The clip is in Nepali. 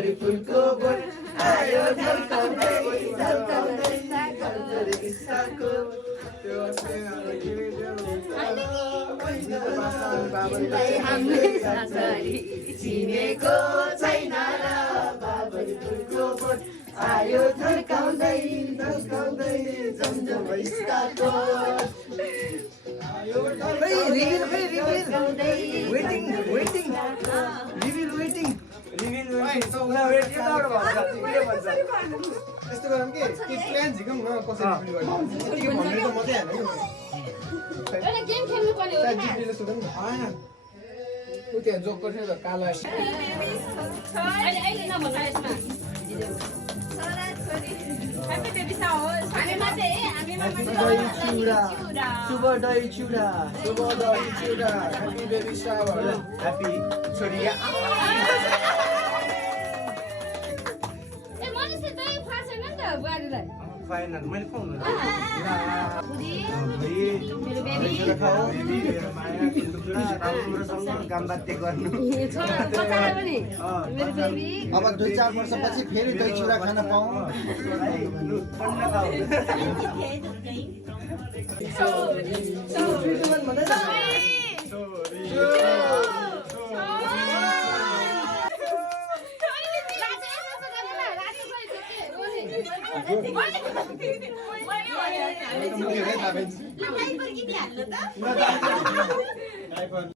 बाबरी फुलको बोट आयो झल्काउँदै झल्काउँदै सागर किस्साको चिनेको छैन र बाबरी फुलको बोट आयो झल्काउँदै झल्काउँदै जमजम इस्काको यस्तो गरौँ कि प्लान झिकौँ न कसरी भन्ने त मात्रै होइन गेम खेल्नु पर्ने हो जिपीले सुधौँ न उ त्यहाँ जोक गर्छ त कालो अहिले नभन्नु यसमा ह्यापी बेबी सावर हामी मात्रै शुभ दही चिउरा ह्यापी बेबी सावर ह्यापी छोरिया ए मनिषले दही खुवा छैन नि त बुहारीलाई खुवाएन मैले खुवाउनु मेरो बेबी छोराहरू बच्चालाई पनि मेरो बेबी अब 2-4 वर्षपछि फेरि दही चिउरा खान पाऊँ Like